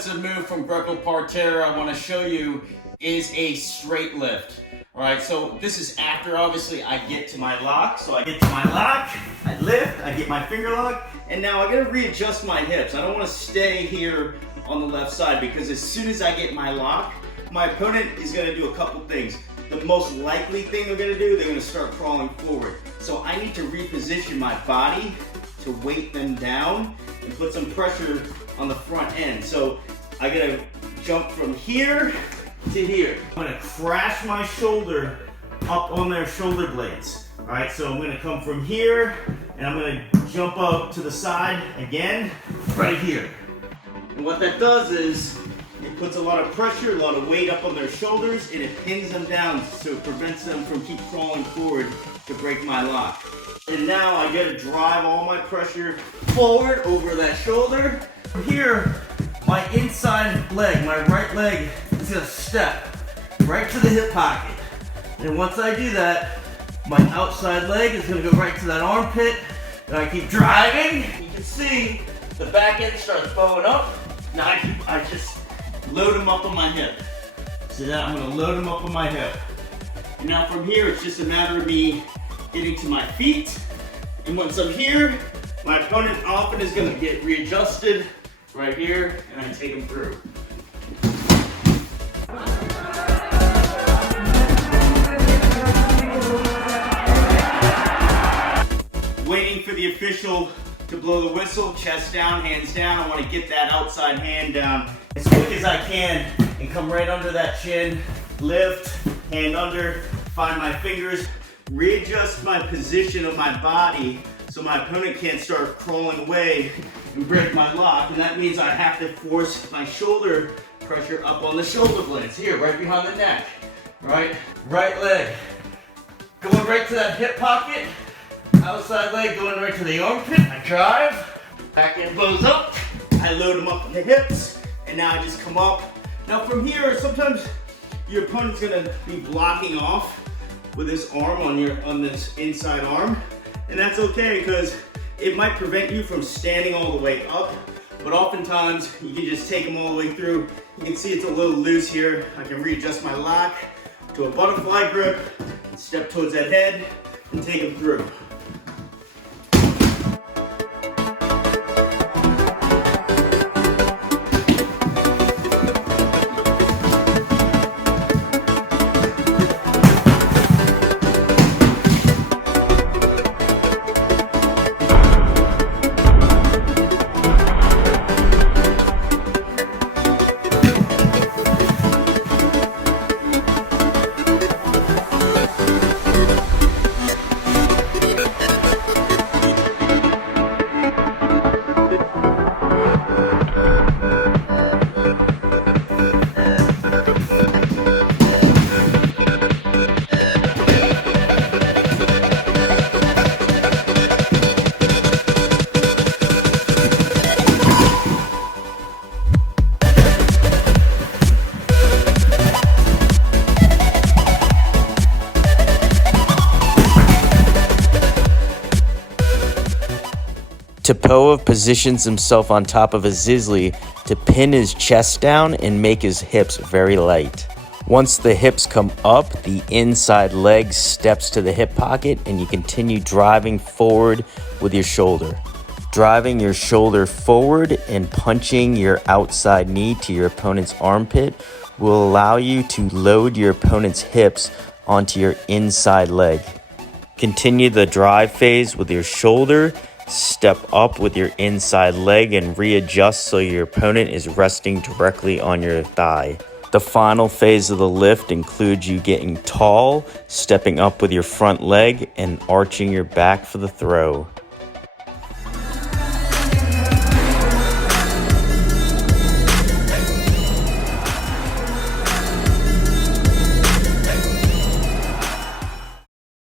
offensive move from Greco Terre I want to show you is a straight lift. All right, so this is after obviously I get to my lock. So I get to my lock, I lift, I get my finger lock, and now I gotta readjust my hips. I don't want to stay here on the left side because as soon as I get my lock, my opponent is gonna do a couple things. The most likely thing they're gonna do, they're gonna start crawling forward. So I need to reposition my body to weight them down and put some pressure on the front end. So I gotta jump from here to here. I'm gonna crash my shoulder up on their shoulder blades. All right, so I'm gonna come from here and I'm gonna jump up to the side again, right here. And what that does is it puts a lot of pressure, a lot of weight up on their shoulders, and it pins them down so it prevents them from keep crawling forward to break my lock. And now I gotta drive all my pressure forward over that shoulder. From here, my inside leg, my right leg, is gonna step right to the hip pocket. And once I do that, my outside leg is gonna go right to that armpit. And I keep driving. You can see the back end starts bowing up. Now I just load them up on my hip. So now I'm gonna load them up on my hip. And now from here, it's just a matter of me getting to my feet. And once I'm here, my opponent often is gonna get readjusted right here, and I take them through. Waiting for the official to blow the whistle, chest down, hands down. I want to get that outside hand down as quick as I can and come right under that chin, lift, hand under, find my fingers, readjust my position of my body so my opponent can't start crawling away and break my lock. And that means I have to force my shoulder pressure up on the shoulder blades here, right behind the neck. Right leg going right to that hip pocket. Outside leg going right to the armpit. I drive, back end bows up. I load them up on the hips, and now I just come up. Now from here, sometimes your opponent's gonna be blocking off with his arm on this inside arm, and that's okay because it might prevent you from standing all the way up. But oftentimes you can just take them all the way through. You can see it's a little loose here. I can readjust my lock to a butterfly grip, and step towards that head, and take them through. Topoev positions himself on top of Vasilii to pin his chest down and make his hips very light. Once the hips come up, the inside leg steps to the hip pocket and you continue driving forward with your shoulder. Driving your shoulder forward and punching your outside knee to your opponent's armpit will allow you to load your opponent's hips onto your inside leg. Continue the drive phase with your shoulder. Step up with your inside leg and readjust so your opponent is resting directly on your thigh. The final phase of the lift includes you getting tall, stepping up with your front leg, and arching your back for the throw.